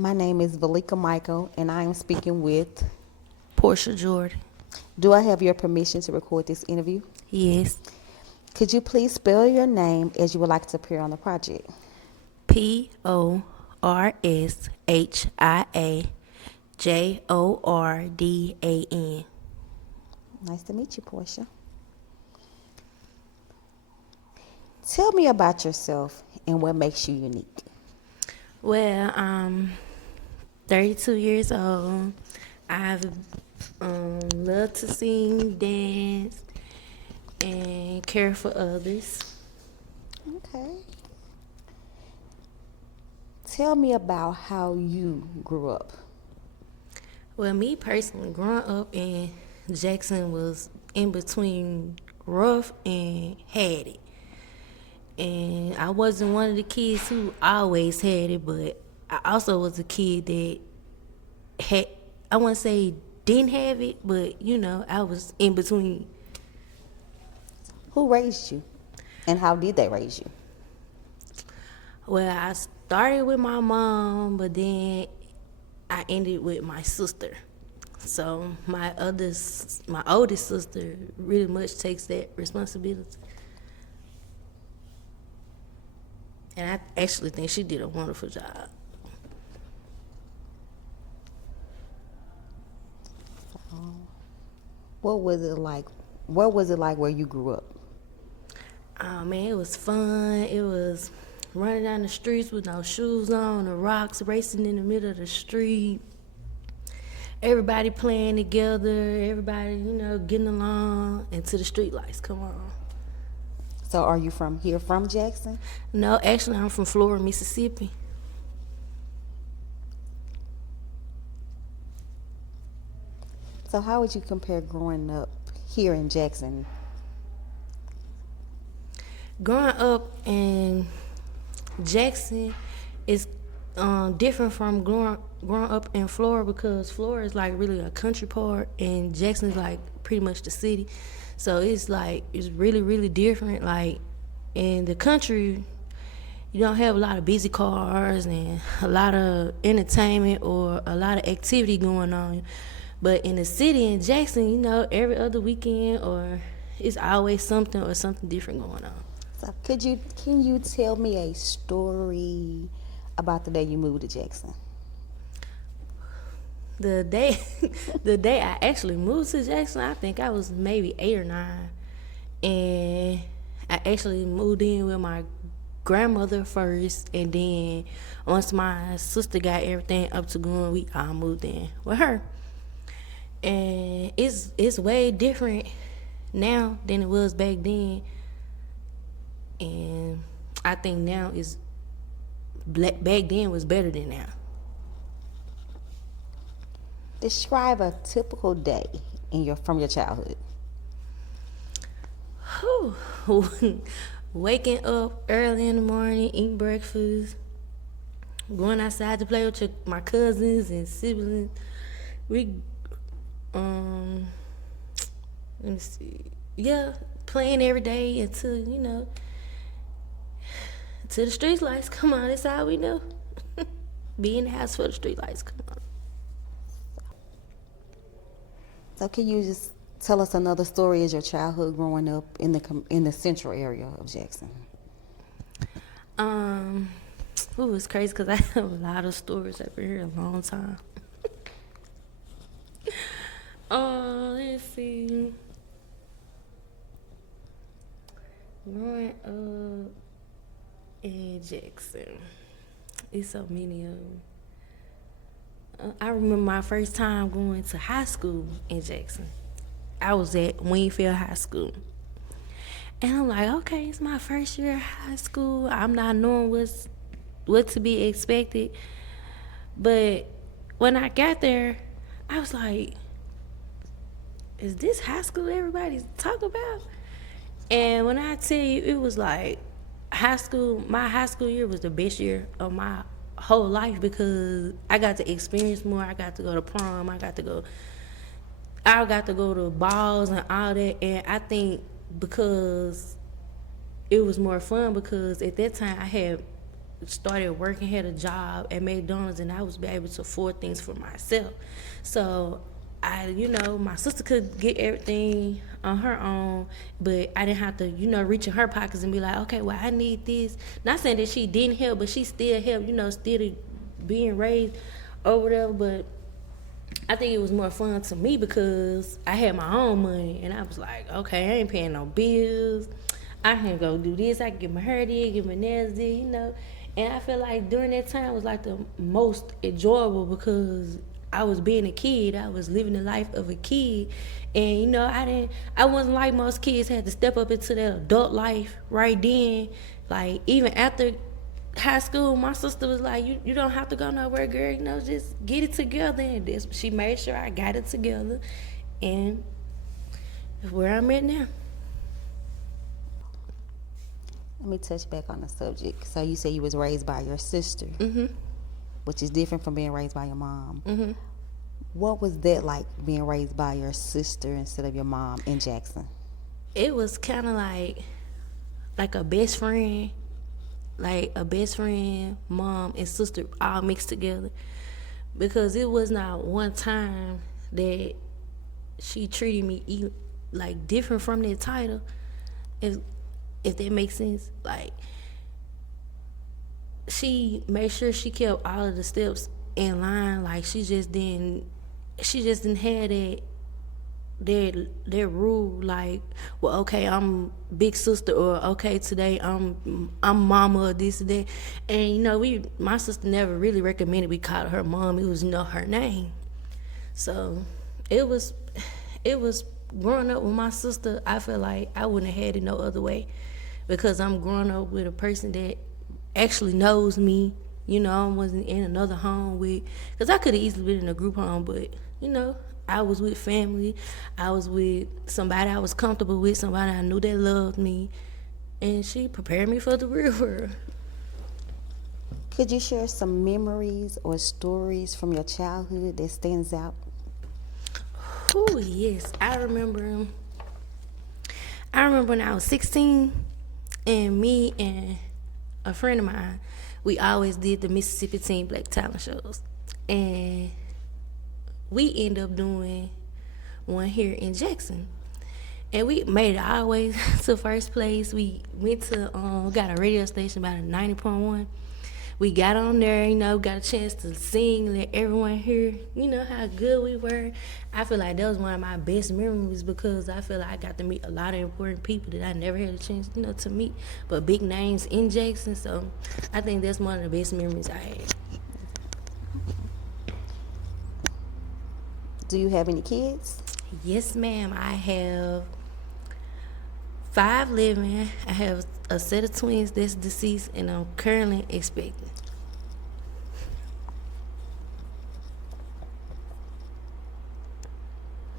My name is Velika Michael, and I am speaking with. Porshia Jordan. Do I have your permission to record this interview? Yes. Could you please spell your name as you would like to appear on the project? Porshia Jordan. Nice to meet you, Portia. Tell me about yourself and what makes you unique. Well, I'm 32 years old. I've loved to sing, dance, and care for others. Okay. Tell me about how you grew up. Well, me personally, growing up in Jackson was in between rough and had it. And I wasn't one of the kids who always had it, but I also was a kid that had, I wouldn't say didn't have it, but I was in between. Who raised you, and how did they raise you? Well, I started with my mom, but then I ended with my sister. So my oldest sister really much takes that responsibility. And I actually think she did a wonderful job. What was it like? What was it like where you grew up? Oh man, it was fun. It was running down the streets with no shoes on, the rocks racing in the middle of the street. Everybody playing together, everybody, getting along until the street lights come on. So are you from Jackson? No, actually I'm from Florida, Mississippi. So how would you compare growing up here in Jackson? Growing up in Jackson is different from growing up in Florida, because Florida is like really a country part and Jackson is like pretty much the city. So it's really, really different. Like in the country, you don't have a lot of busy cars and a lot of entertainment or a lot of activity going on. But in the city in Jackson, every other weekend or it's always something or something different going on. So can you tell me a story about the day you moved to Jackson? The day the day I actually moved to Jackson, I think I was maybe 8 or 9. And I actually moved in with my grandmother first, and then once my sister got everything up to going, we all moved in with her. And it's way different now than it was back then. And I think now is back then was better than now. Describe a typical day from your childhood. Whew. Waking up early in the morning, eating breakfast, going outside to play with my cousins and siblings. We, let me see, yeah, playing every day until till the street lights come on. That's all we know. Be in the house for the street lights come on. So can you just tell us another story as your childhood growing up in the central area of Jackson? It was crazy because I have a lot of stories. I've been here a long time. Let's see. Growing up in Jackson, it's so many of them. I remember my first time going to high school in Jackson. I was at Wingfield High School. And I'm like, okay, it's my first year of high school. I'm not knowing what to be expected. But when I got there, I was like, is this high school everybody's talking about? And when I tell you, it was like my high school year was the best year of my whole life, because I got to experience more. I got to go to prom. I got to go to balls and all that. And I think because it was more fun, because at that time I had started working, had a job at McDonald's, and I was able to afford things for myself. So my sister could get everything on her own, but I didn't have to, reach in her pockets and be like, okay, well, I need this. Not saying that she didn't help, but she still helped, still being raised or whatever. But I think it was more fun to me because I had my own money, and I was like, okay, I ain't paying no bills. I can go do this. I can get my hair did, get my nails did, And I feel like during that time was like the most enjoyable because I was being a kid. I was living the life of a kid. And, I wasn't like most kids had to step up into their adult life right then. Like, even after high school, my sister was like, you don't have to go nowhere, girl. Just get it together. And she made sure I got it together. And that's where I'm at now. Let me touch back on the subject. So you say you was raised by your sister, which is different from being raised by your mom. What was that like, being raised by your sister instead of your mom in Jackson? It was kind of like a best friend, mom and sister all mixed together. Because it was not one time that she treated me like different from that title. If that makes sense. Like, she made sure she kept all of the steps in line. Like, she just didn't have that rule, like, well, okay, I'm big sister, or okay, today I'm mama, or this and that. And my sister never really recommended we call her mom. It was her name. So it was growing up with my sister. I feel like I wouldn't have had it no other way, because I'm growing up with a person that actually knows me. I wasn't in another home because I could have easily been in a group home, but I was with family. I was with somebody I was comfortable with, somebody I knew that loved me, and she prepared me for the real world. Could you share some memories or stories from your childhood that stands out? Oh, yes. I remember when I was 16, and me and a friend of mine, we always did the Mississippi Teen Black Talent shows. And we ended up doing one here in Jackson. And we made it all the way to first place. We went to, got a radio station about a 90.1. We got on there, got a chance to sing, let everyone hear, how good we were. I feel like that was one of my best memories, because I feel like I got to meet a lot of important people that I never had a chance, to meet, but big names in Jackson. So I think that's one of the best memories I had. Do you have any kids? Yes, ma'am. I have 5 living. I have a set of twins that's deceased, and I'm currently expecting.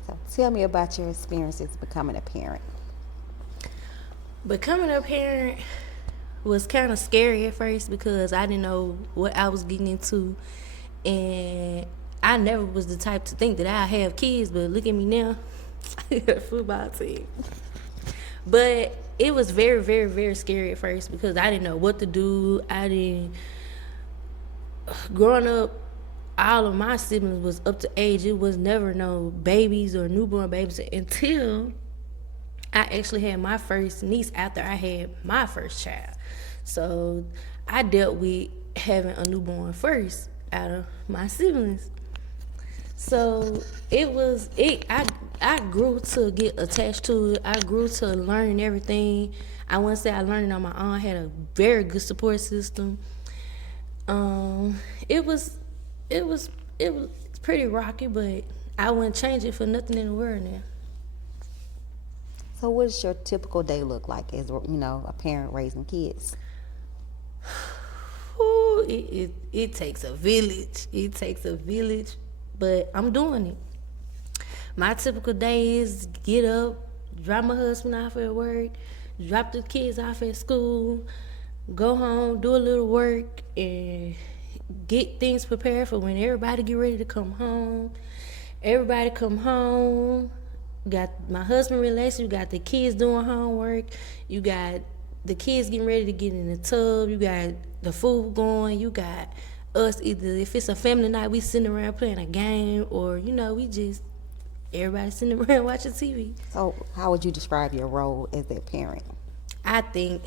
So tell me about your experiences becoming a parent. Becoming a parent was kind of scary at first, because I didn't know what I was getting into, and I never was the type to think that I have kids, but look at me now. I got a football team. But it was very, very, very scary at first, because I didn't know what to do. Growing up, all of my siblings was up to age. It was never no babies or newborn babies until I actually had my first niece after I had my first child. So I dealt with having a newborn first out of my siblings. So I grew to get attached to it. I grew to learning everything. I wouldn't say I learned it on my own. I had a very good support system. It was pretty rocky, but I wouldn't change it for nothing in the world now. So what does your typical day look like as, a parent raising kids? Ooh, it takes a village. It takes a village, but I'm doing it. My typical day is get up, drop my husband off at work, drop the kids off at school, go home, do a little work, and get things prepared for when everybody get ready to come home. Everybody come home. Got my husband relaxed. You got the kids doing homework. You got the kids getting ready to get in the tub. You got the food going. You got us, either if it's a family night, we sitting around playing a game, or we just everybody sitting around watching TV. So how would you describe your role as a parent? I think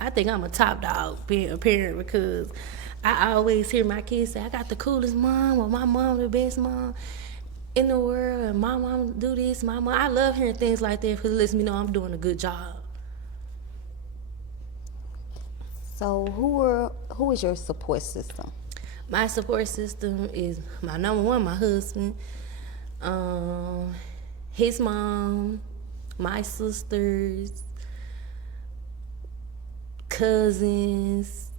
I'm a top dog being a parent, because I always hear my kids say, I got the coolest mom, or my mom the best mom in the world, and my mom do this, my mom. I love hearing things like that, because it lets me know I'm doing a good job. So who is your support system? My support system is my number one, my husband, his mom, my sisters, cousins.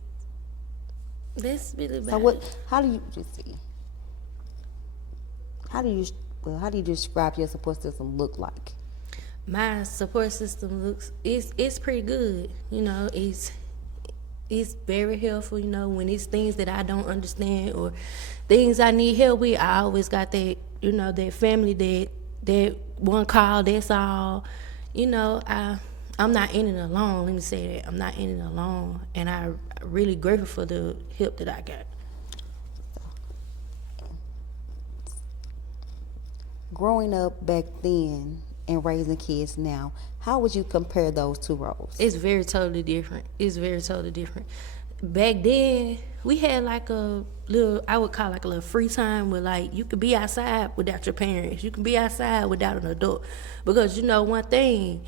That's really about it. How do you describe your support system look like? My support system it's pretty good. It's very helpful. When it's things that I don't understand or things I need help with, I always got that that family that one call. That's all. I'm not in it alone. Let me say that. I'm not in it alone, and I'm really grateful for the help that I got. Growing up back then and raising kids now, how would you compare those two roles? It's very totally different. Back then, we had like a little, I would call like a little free time where like you could be outside without your parents. You can be outside without an adult. Because one thing,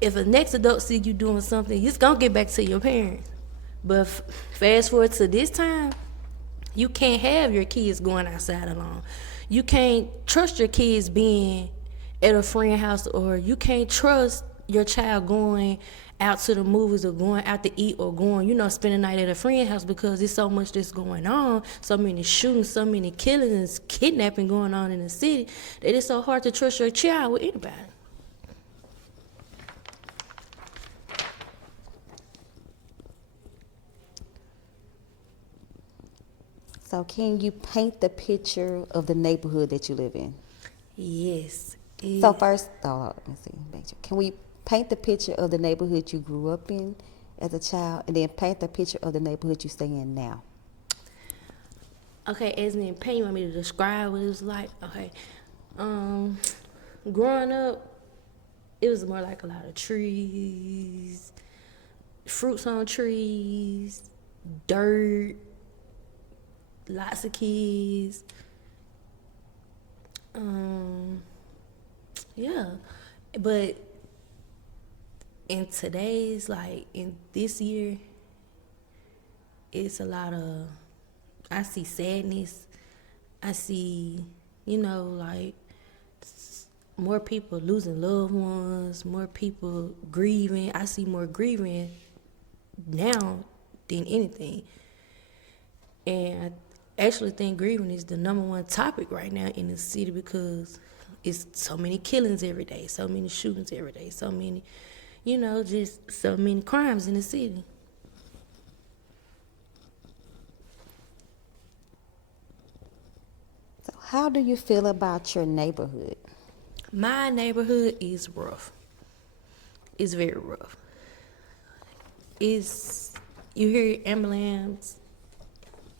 if a next adult see you doing something, it's going to get back to your parents. But fast forward to this time, you can't have your kids going outside alone. You can't trust your kids being at a friend's house, or you can't trust your child going out to the movies or going out to eat or going, spend a night at a friend's house, because there's so much that's going on, so many shootings, so many killings, kidnapping going on in the city, that it's so hard to trust your child with anybody. So can you paint the picture of the neighborhood that you live in? Yes. So first, let me see. Can we paint the picture of the neighborhood you grew up in as a child, and then paint the picture of the neighborhood you stay in now? Okay, as in paint, you want me to describe what it was like? Okay. Growing up, it was more like a lot of trees, fruits on trees, dirt, lots of kids. Yeah, but in today's, like in this year, it's a lot of, I see sadness. I see, like more people losing loved ones, more people grieving. I see more grieving now than anything. And I actually think grieving is the number one topic right now in the city, because it's so many killings every day, so many shootings every day, so many, just so many crimes in the city. So how do you feel about your neighborhood? My neighborhood is rough. It's very rough. You hear ambulance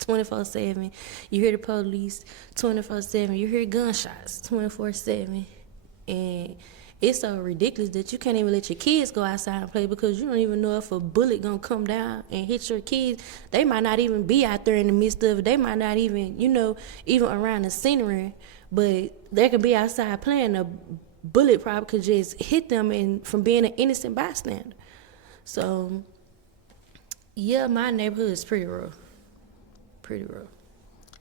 24/7. You hear the police 24/7. You hear gunshots 24/7. And it's so ridiculous that you can't even let your kids go outside and play, because you don't even know if a bullet gonna come down and hit your kids. They might not even be out there in the midst of it. They might not even, even around the scenery. But they could be outside playing. A bullet probably could just hit them and from being an innocent bystander. So, yeah, my neighborhood is pretty rough. Pretty rough.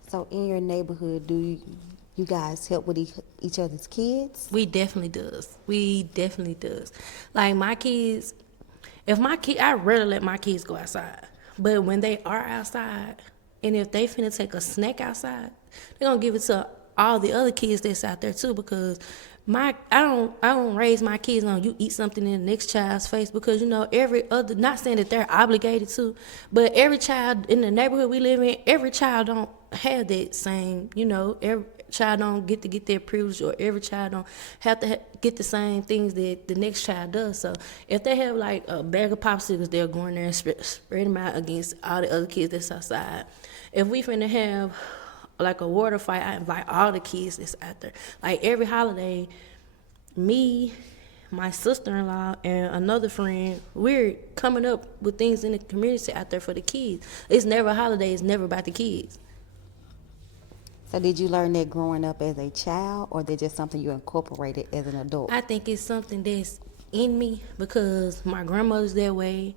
So in your neighborhood, do you guys help with each other's kids? We definitely does. Like my kids, I rarely let my kids go outside. But when they are outside, and if they finna take a snack outside, they're gonna give it to all the other kids that's out there too, because I don't raise my kids on you eat something in the next child's face, because every other, not saying that they're obligated to, but every child in the neighborhood we live in, every child don't have that same, child don't get to get their privilege, or every child don't have to get the same things that the next child does. So if they have like a bag of popsicles, they're going there and spread them out against all the other kids that's outside. If we finna have like a water fight, I invite all the kids that's out there. Like every holiday, me, my sister-in-law, and another friend, we're coming up with things in the community out there for the kids. It's never a holiday, it's never about the kids. So did you learn that growing up as a child, or that just something you incorporated as an adult? I think it's something that's in me because my grandmother's that way,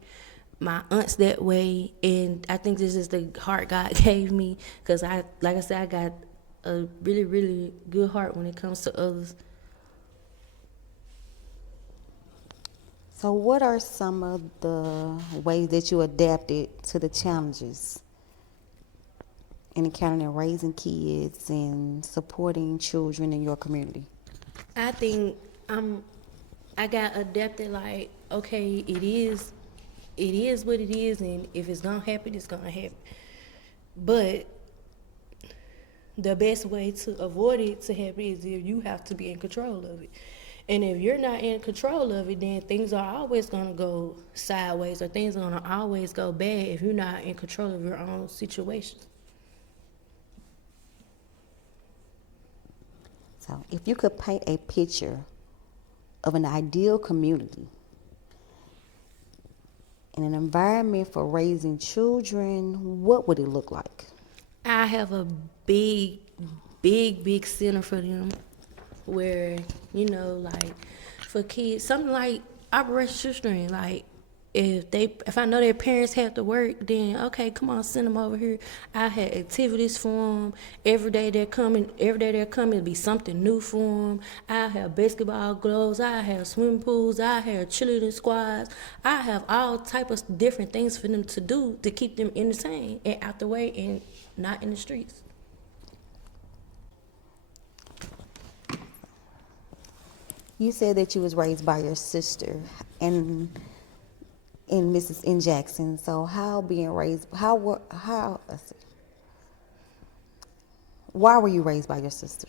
my aunt's that way, and I think this is the heart God gave me because like I said, I got a really, really good heart when it comes to others. So what are some of the ways that you adapted to the challenges in encountering and raising kids and supporting children in your community? I think I got adapted like, okay, it is what it is, and if it's gonna happen, it's gonna happen. But the best way to avoid it to happen is if you have to be in control of it. And if you're not in control of it, then things are always going to go sideways, or things are going to always go bad if you're not in control of your own situations. So if you could paint a picture of an ideal community in an environment for raising children, what would it look like? I have a big center for them where, like for kids, something like Operation Shoestring. Like if I know their parents have to work, then okay, come on, send them over here. I had activities for them. Every day they're coming, it'll be something new for them. I have basketball gloves. I have swimming pools. I have cheerleading squads. I have all type of different things for them to do to keep them entertained and out the way and not in the streets. You said that you was raised by your sister in Jackson. So why were you raised by your sister?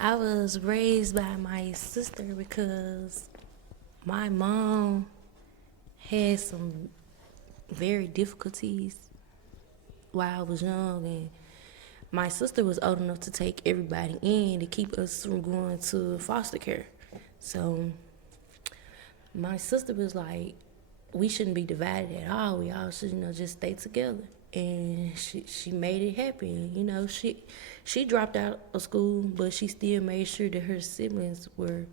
I was raised by my sister because my mom had some very difficulties while I was young, and my sister was old enough to take everybody in to keep us from going to foster care. So my sister was like, we shouldn't be divided at all. We all should, just stay together. And she made it happen. She dropped out of school, but she still made sure that her siblings were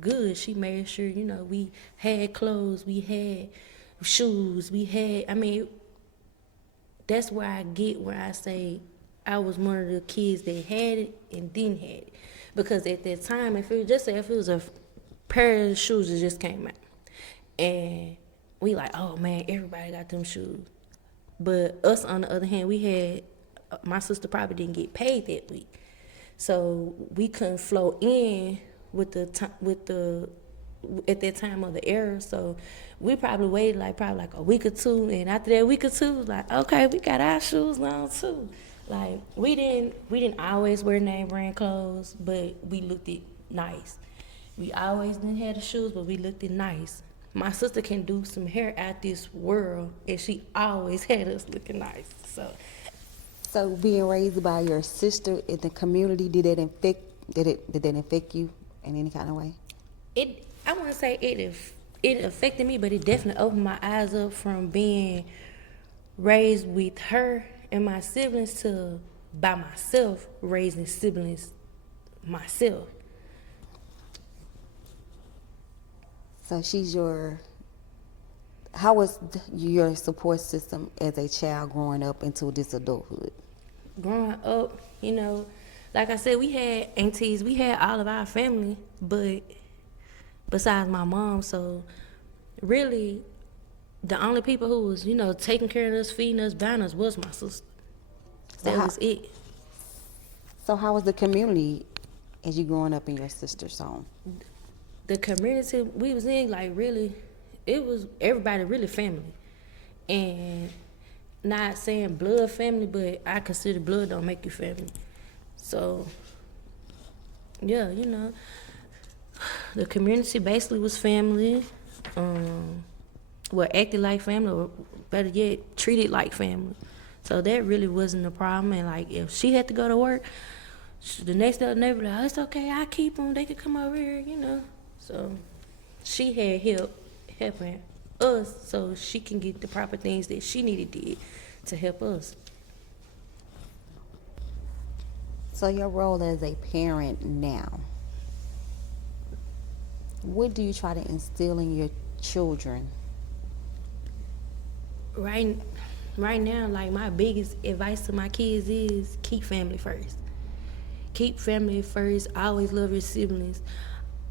good. She made sure, we had clothes, we had shoes, that's where I get where I say I was one of the kids that had it and didn't have it. Because at that time, if it was a pair of shoes that just came out, and we like, oh man, everybody got them shoes. But us, on the other hand, my sister probably didn't get paid that week. So we couldn't flow in at that time of the era. So we probably waited like a week or two, and after that week or two, like, okay, we got our shoes on too. Like we didn't always wear name brand clothes, but we looked it nice. We always didn't have the shoes, but we looked it nice. My sister can do some hair out this world, and she always had us looking nice. So being raised by your sister in the community, did that affect you in any kind of way? I want to say it affected me, but it definitely opened my eyes up from being raised with her and my siblings to by myself raising siblings myself. So how was your support system as a child growing up into this adulthood? Growing up, like I said, we had aunties, we had all of our family, but besides my mom, so really the only people who was, taking care of us, feeding us, buying us was my sister. That was it. So how was the community as you growing up in your sister's home? The community we was in, like, really, it was everybody really family. And not saying blood family, but I consider blood don't make you family. So Yeah, the community basically was family. Well, acted like family, or better yet, treated like family. So that really wasn't a problem. And like, if she had to go to work, the next door neighbor like, oh, it's okay, I keep them. They could come over here. So she had helping us, so she can get the proper things that she needed did to help us. So your role as a parent now, what do you try to instill in your children? Right, right now, like my biggest advice to my kids is keep family first. Keep family first. Always love your siblings,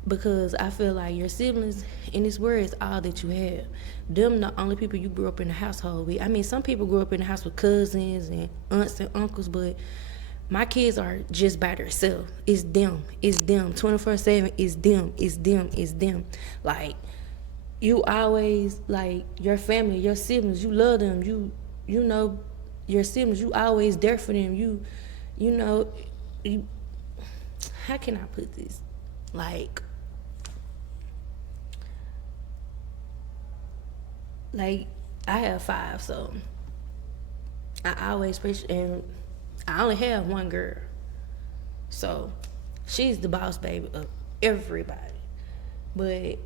because I feel like your siblings in this world is all that you have. Them the only people you grew up in the household with. I mean, some people grew up in the house with cousins and aunts and uncles, but my kids are just by themselves. It's them. It's them. 24/7. It's them. It's them. It's them. Like, you always, like, your family, your siblings, you love them. You know your siblings. You always there for them. You know. You, how can I put this? Like I have 5, so I always appreciate, and I only have one girl, so she's the boss baby of everybody.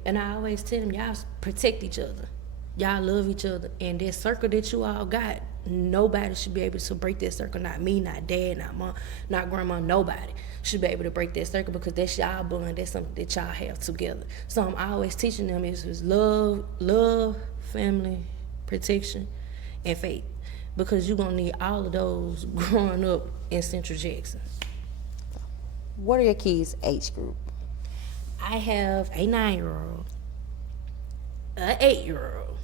And I always tell them, y'all protect each other, y'all love each other, and that circle that you all got, nobody should be able to break that circle. Not me, not dad, not mom, not grandma. Nobody should be able to break that circle, because that's y'all bond. That's something that y'all have together. So I'm always teaching them is love, family, protection, and faith, because you're gonna need all of those growing up in Central Jackson. What are your kids' age group? I have a 9-year-old, an 8-year-old,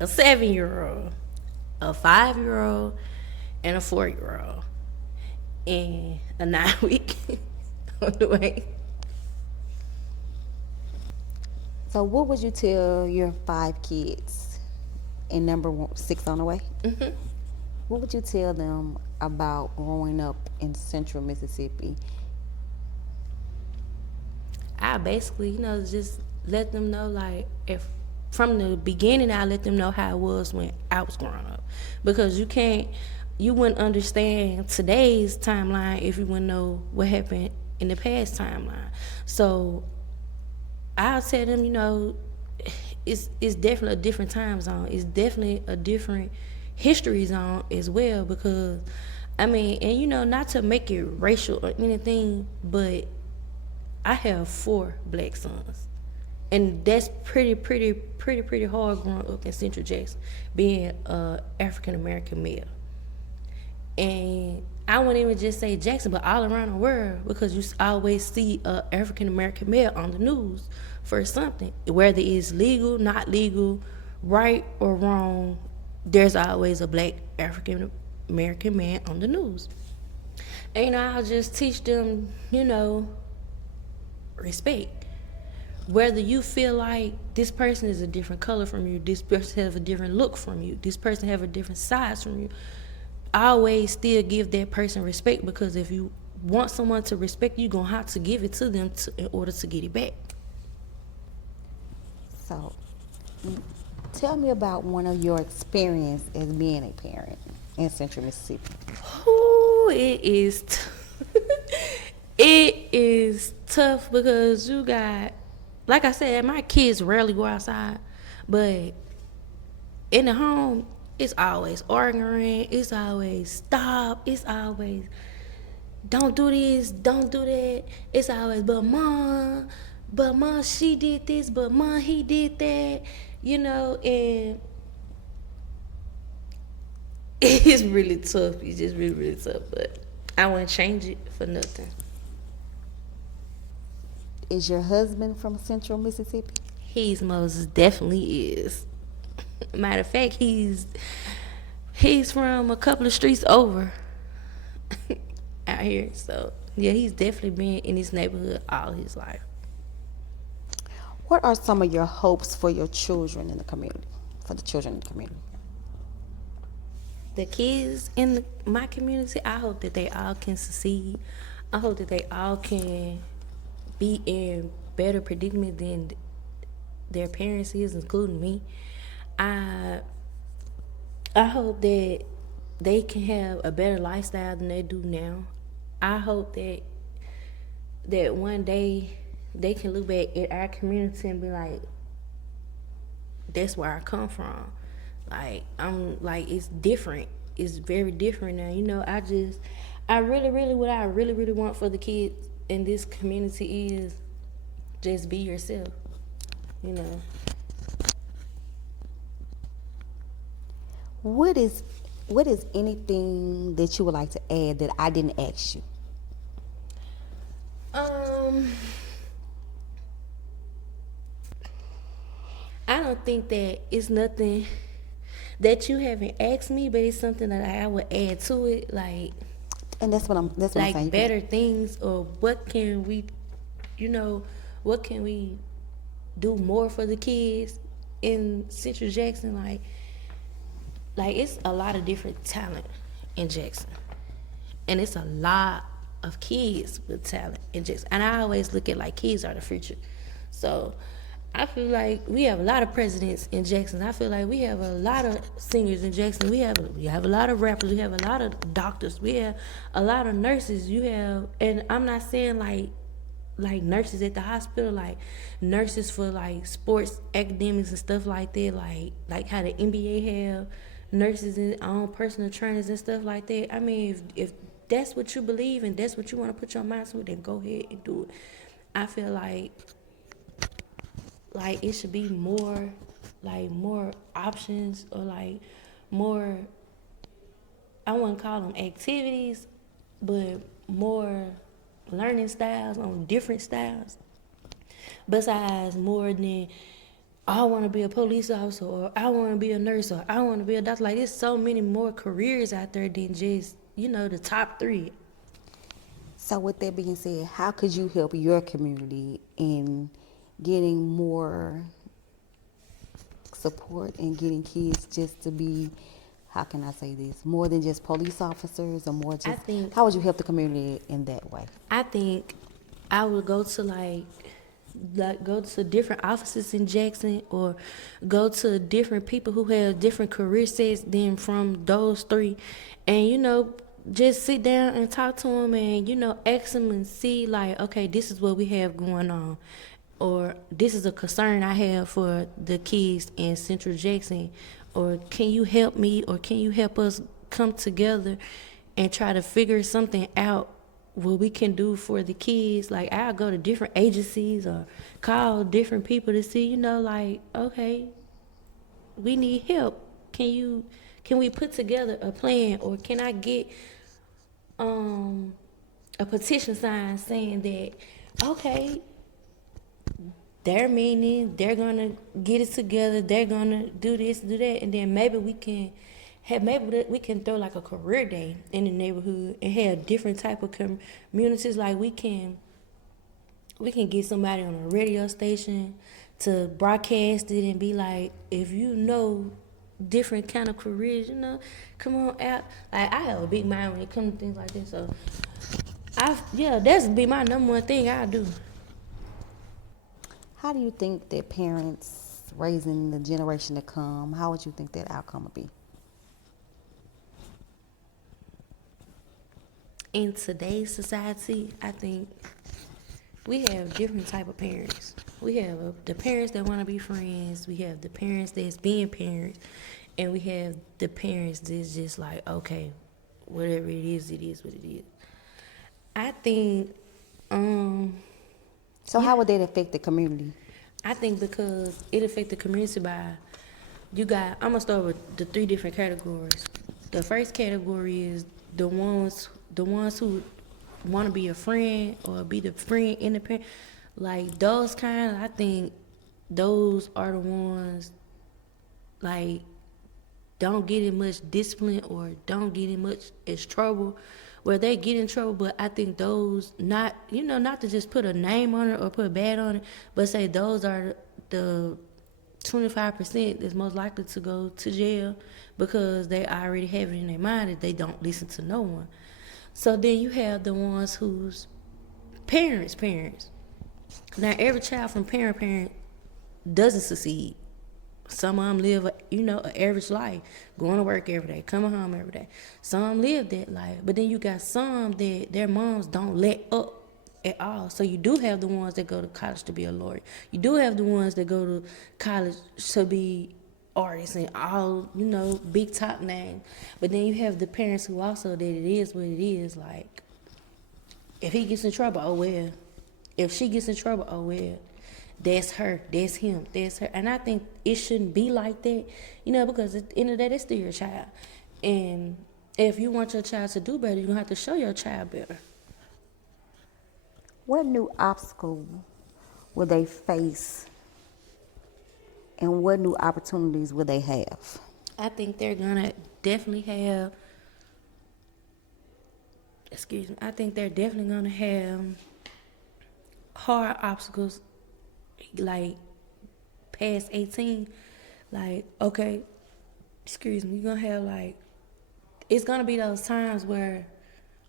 a 7-year-old, a 5-year-old, and a 4-year-old, and a 9-week on the way. So what would you tell your 5 kids and number 6 on the way? Mm-hmm. What would you tell them about growing up in Central Mississippi? I basically, just let them know, like, if from the beginning, I let them know how it was when I was growing up, because you wouldn't understand today's timeline if you wouldn't know what happened in the past timeline. So I'll tell them, it's definitely a different time zone. It's definitely a different history zone as well, because I mean, and not to make it racial or anything, but I have 4 black sons, and that's pretty hard growing up in Central Jackson, being a African American male. And I wouldn't even just say Jackson, but all around the world, because you always see a African American male on the news for something, whether it's legal, not legal, right or wrong. There's always a black African American man on the news. And I'll just teach them, respect. Whether you feel like this person is a different color from you, this person has a different look from you, this person have a different size from you, always still give that person respect, because if you want someone to respect you, you're gonna have to give it to them in order to get it back. So tell me about one of your experience as being a parent in Central Mississippi. Ooh, it is it is tough, because you got, like I said, my kids rarely go outside, but in the home, it's always arguing, it's always stop, it's always don't do this, don't do that. It's always, but mom, she did this, but mom, he did that, and it's really tough. It's just really tough, but I wouldn't change it for nothing. Is your husband from Central Mississippi? He's most definitely is. Matter of fact, he's from a couple of streets over out here. So yeah, he's definitely been in this neighborhood all his life. What are some of your hopes for your children in the community? For the children in the community? The kids in my community, I hope that they all can succeed. I hope that they all can be in better predicament than their parents is, including me. I I hope that they can have a better lifestyle than they do now. I hope that one day they can look back at our community and be like, that's where I come from. Like, I'm like, it's different. It's very different now. I really, really, what I really, really want for the kids in this community is just be yourself. You know. What is anything that you would like to add that I didn't ask you? I don't think that it's nothing that you haven't asked me, but it's something that I would add to it, And that's what I'm saying. like better things, or what can we, what can we do more for the kids in Central Jackson? Like it's a lot of different talent in Jackson, and it's a lot of kids with talent in Jackson. And I always look at like kids are the future, so I feel like we have a lot of presidents in Jackson. I feel like we have a lot of singers in Jackson. We have a lot of rappers. We have a lot of doctors. We have a lot of nurses. And I'm not saying like nurses at the hospital, like nurses for like sports, academics, and stuff like that. Like how the NBA have nurses and own personal trainers and stuff like that. I mean, if that's what you believe and that's what you want to put your mind to, then go ahead and do it. I feel like it should be more options, or like more, I wouldn't call them activities, but more learning styles on different styles, besides more than I want to be a police officer, or I want to be a nurse, or I want to be a doctor. Like, there's so many more careers out there than just the top 3. So with that being said, how could you help your community in getting more support and getting kids just to be, how can I say this, more than just police officers, or more just, how would you help the community in that way? I think I would go to go to different offices in Jackson, or go to different people who have different career sets than from those 3, and just sit down and talk to them, and ask them and see, like, okay, this is what we have going on, or this is a concern I have for the kids in Central Jackson, or can you help me, or can you help us come together and try to figure something out what we can do for the kids. Like, I'll go to different agencies or call different people to see, like, okay, we need help. Can we put together a plan, or can I get a petition signed saying that, okay, they're meaning, they're gonna get it together, they're gonna do this, do that, and then maybe we can throw like a career day in the neighborhood and have different type of communities. Like, we can get somebody on a radio station to broadcast it and be like, if you know different kind of careers, come on out. Like, I have a big mind when it comes to things like this. So that's be my number one thing I do. How do you think that parents raising the generation to come, how would you think that outcome would be? In today's society, I think we have different type of parents. We have the parents that want to be friends. We have the parents that's being parents. And we have the parents that's just like, okay, whatever it is what it is. I think... So how would that affect the community? I think because it affects the community by... I'm going to start with the 3 different categories. The first category is the ones who want to be a friend, or be the friend in the parent. Like, those kind, I think those are the ones, like, don't get in much discipline, or don't get in much as trouble, where they get in trouble. But I think those, not to just put a name on it or put a bad on it, but say those are the 25% that's most likely to go to jail, because they already have it in their mind that they don't listen to no one. So then you have the ones whose parents. Now every child from parent doesn't succeed. Some of them live, an average life, going to work every day, coming home every day. Some live that life, but then you got some that their moms don't let up at all. So you do have the ones that go to college to be a lawyer. You do have the ones that go to college to be artists and all, big top names. But then you have the parents who also that it is what it is. Like, if he gets in trouble, oh well. If she gets in trouble, oh well. That's her, that's him, that's her. And I think it shouldn't be like that, because at the end of the day, it's still your child. And if you want your child to do better, you're going to have to show your child better. What new obstacle will they face, and what new opportunities will they have? I think they're going to definitely have, I think they're definitely going to have hard obstacles, like past 18. Like, okay, you're going to have, like, it's going to be those times where,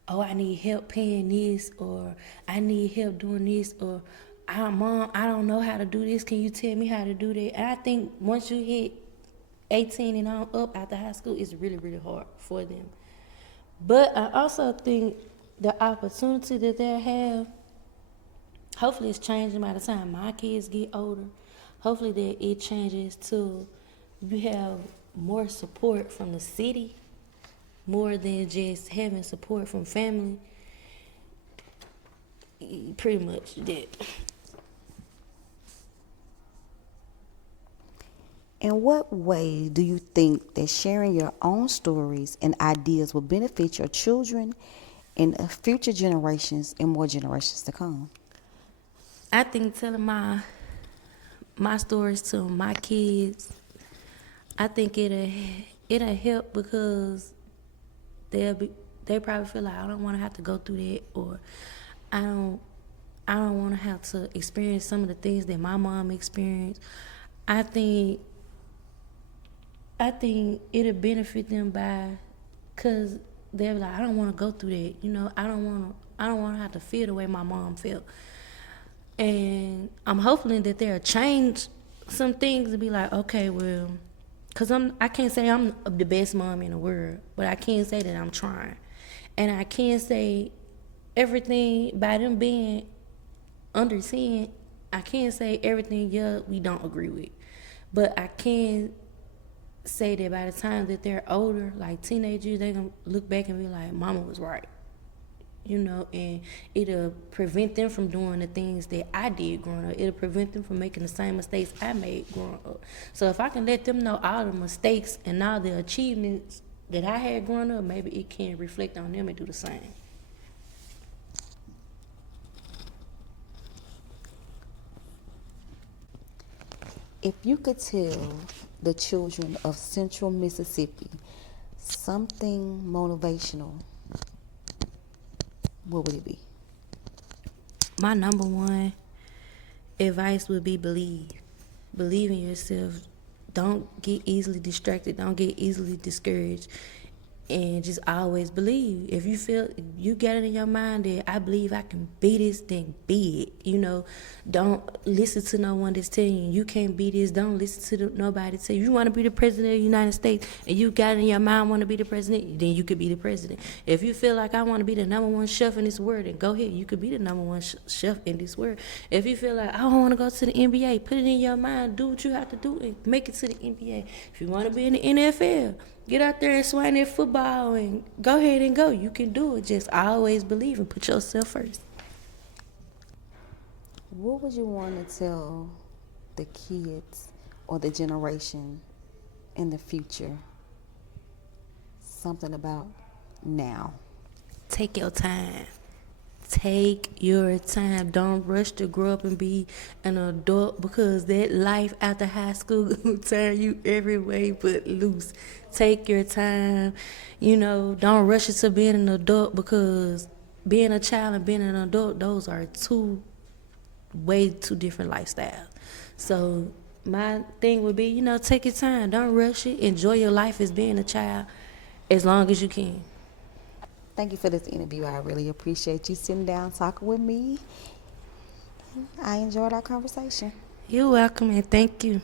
oh, I need help paying this, or I need help doing this, or Mom, I don't know how to do this. Can you tell me how to do that? And I think once you hit 18 and on up after high school, it's really, really hard for them. But I also think the opportunity that they have, hopefully it's changing by the time my kids get older. Hopefully that it changes to you have more support from the city, more than just having support from family. Pretty much that. In what way do you think that sharing your own stories and ideas will benefit your children and future generations and more generations to come? I think telling my stories to my kids, I think it'll help, because they probably feel like I don't want to have to go through that, or I don't want to have to experience some of the things that my mom experienced. I think it'll benefit them cause they're like, I don't want to go through that. I don't want to have to feel the way my mom felt. And I'm hoping that they'll change some things to be like, okay, well, because I can't say I'm the best mom in the world, but I can say that I'm trying. And I can say everything, by them being under 10, I can't say everything, we don't agree with. But I can say that by the time that they're older, like teenagers, they're going to look back and be like, Mama was right. And it'll prevent them from doing the things that I did growing up. It'll prevent them from making the same mistakes I made growing up. So if I can let them know all the mistakes and all the achievements that I had growing up, maybe it can reflect on them and do the same. If you could tell the children of Central Mississippi something motivational, what would it be? My number one advice would be believe. Believe in yourself. Don't get easily distracted. Don't get easily discouraged. And just always believe. If you feel you get it in your mind that I believe I can be this, then be it. Don't listen to no one that's telling you can't be this. Don't listen to nobody tell you. You want to be the president of the United States and you got it in your mind want to be the president, then you could be the president. If you feel like I want to be the number one chef in this world, then go ahead. You could be the number one chef in this world. If you feel like I don't want to go to the NBA, put it in your mind. Do what you have to do and make it to the NBA. If you want to be in the NFL, get out there and swing that football and go ahead and go. You can do it. Just always believe and put yourself first. What would you want to tell the kids or the generation in the future? Something about now. Take your time. Take your time. Don't rush to grow up and be an adult, because that life after high school will turn you every way but loose. Take your time. Don't rush into being an adult, because being a child and being an adult, those are way two different lifestyles. So my thing would be, take your time. Don't rush it. Enjoy your life as being a child as long as you can. Thank you for this interview. I really appreciate you sitting down talking with me. I enjoyed our conversation. You're welcome, and thank you.